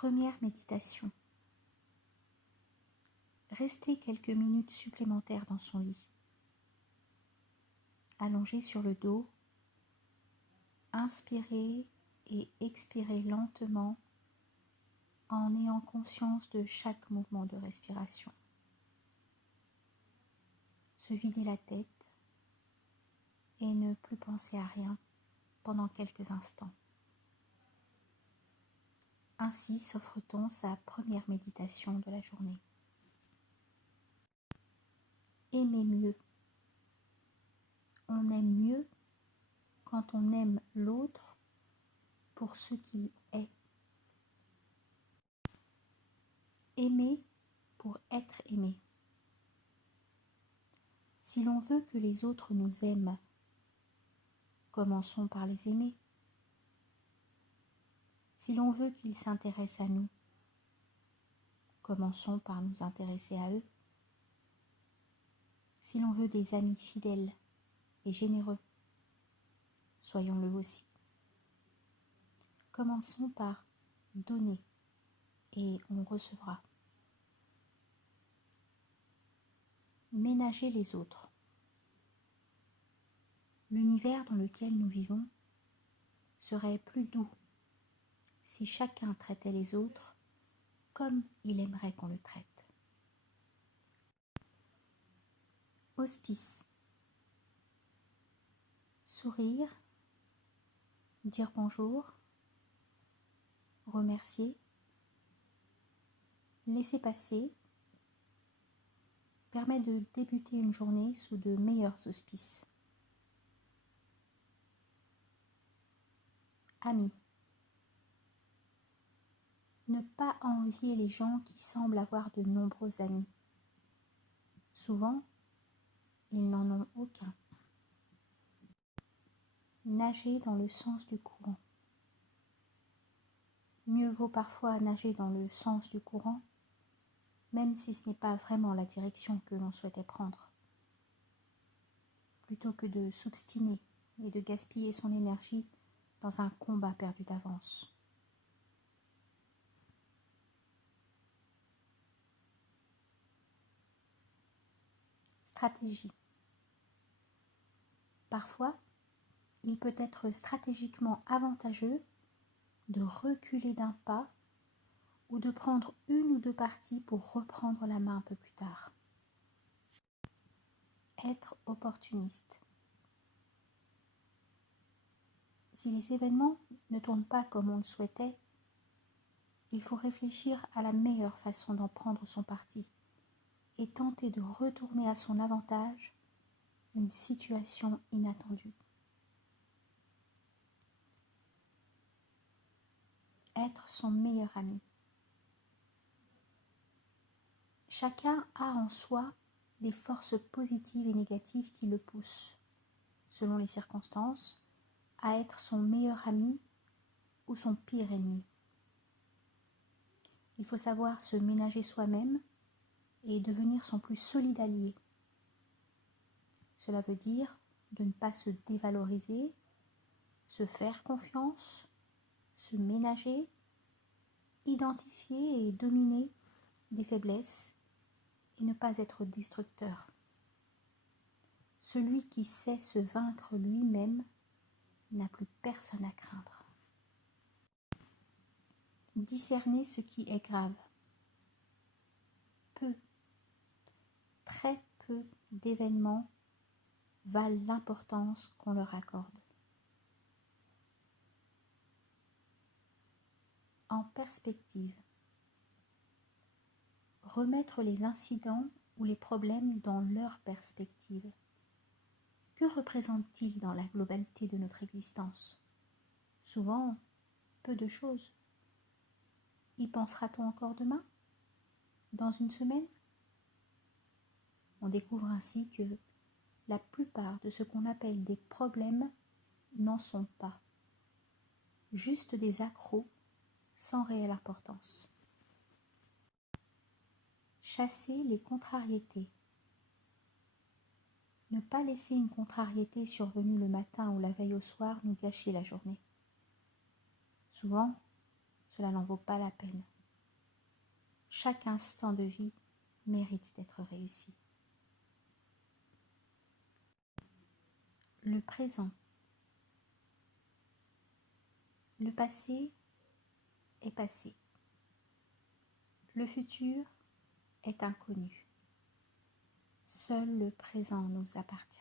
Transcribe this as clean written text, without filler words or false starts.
Première méditation. Restez quelques minutes supplémentaires dans son lit. Allongé sur le dos, inspirez et expirez lentement en ayant conscience de chaque mouvement de respiration. Se vider la tête et ne plus penser à rien pendant quelques instants. Ainsi s'offre-t-on sa première méditation de la journée. Aimer mieux. On aime mieux quand on aime l'autre pour ce qu'il est. Aimer pour être aimé. Si l'on veut que les autres nous aiment, commençons par les aimer. Si l'on veut qu'ils s'intéressent à nous, commençons par nous intéresser à eux. Si l'on veut des amis fidèles et généreux, soyons-le aussi. Commençons par donner et on recevra. Ménager les autres. L'univers dans lequel nous vivons serait plus doux si chacun traitait les autres comme il aimerait qu'on le traite. Hospice. Sourire, dire bonjour, remercier, laisser passer, permet de débuter une journée sous de meilleurs auspices. Amis. Ne pas envier les gens qui semblent avoir de nombreux amis. Souvent, ils n'en ont aucun. Nager dans le sens du courant. Mieux vaut parfois nager dans le sens du courant, même si ce n'est pas vraiment la direction que l'on souhaitait prendre, plutôt que de s'obstiner et de gaspiller son énergie dans un combat perdu d'avance. Stratégie. Parfois, il peut être stratégiquement avantageux de reculer d'un pas ou de prendre une ou deux parties pour reprendre la main un peu plus tard. Être opportuniste. Si les événements ne tournent pas comme on le souhaitait, il faut réfléchir à la meilleure façon d'en prendre son parti et tenter de retourner à son avantage une situation inattendue. Être son meilleur ami. Chacun a en soi des forces positives et négatives qui le poussent, selon les circonstances, à être son meilleur ami ou son pire ennemi. Il faut savoir se ménager soi-même et devenir son plus solide allié. Cela veut dire de ne pas se dévaloriser, se faire confiance, se ménager, identifier et dominer des faiblesses et ne pas être destructeur. Celui qui sait se vaincre lui-même n'a plus personne à craindre. Discerner ce qui est grave. Très peu d'événements valent l'importance qu'on leur accorde. En perspective. Remettre les incidents ou les problèmes dans leur perspective. Que représentent-ils dans la globalité de notre existence? Souvent, peu de choses. Y pensera-t-on encore demain? Dans une semaine? On découvre ainsi que la plupart de ce qu'on appelle des problèmes n'en sont pas. Juste des accros sans réelle importance. Chasser les contrariétés. Ne pas laisser une contrariété survenue le matin ou la veille au soir nous gâcher la journée. Souvent, cela n'en vaut pas la peine. Chaque instant de vie mérite d'être réussi. Le présent. Le passé est passé. Le futur est inconnu. Seul le présent nous appartient.